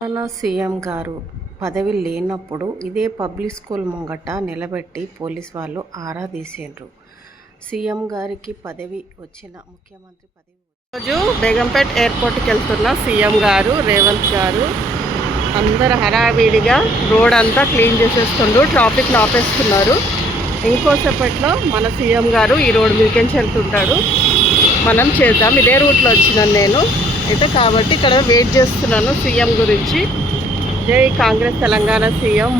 మన సీఎం గారు పదవి లేనప్పుడు ఇదే పబ్లిక్ స్కూల్ ముంగట నిలబెట్టి పోలీస్ వాళ్ళు ఆరా తీసిండ్రు. సీఎం గారికి పదవి వచ్చిన ముఖ్యమంత్రి పదవి రోజు బేగంపేట్ ఎయిర్పోర్ట్కి వెళ్తున్న సీఎం గారు రేవంత్ గారు అందరు హడావిడిగా రోడ్ అంతా క్లీన్ చేసేస్తుండ్రు ట్రాఫిక్ ఆపేస్తున్నారు. ఇంకోసేపట్లో మన సీఎం గారు ఈ రోడ్ మీకెంచి వెళ్తుంటాడు. మనం చేద్దాం ఇదే రూట్లో వచ్చినాను నేను. అయితే కాబట్టి ఇక్కడ వెయిట్ చేస్తున్నాను సీఎం గురించి. జై Congress Telangana CM.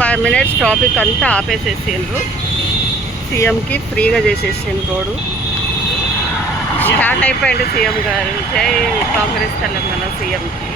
Five minutes traffic అంతా ఆపేసేసిండ్రు. సీఎంకి ఫ్రీగా చేసేసిండ్రు రోడ్డు. స్టార్ట్ అయిపోయింది సీఎం గారు. జై కాంగ్రెస్ తెలంగాణ సీఎంకి.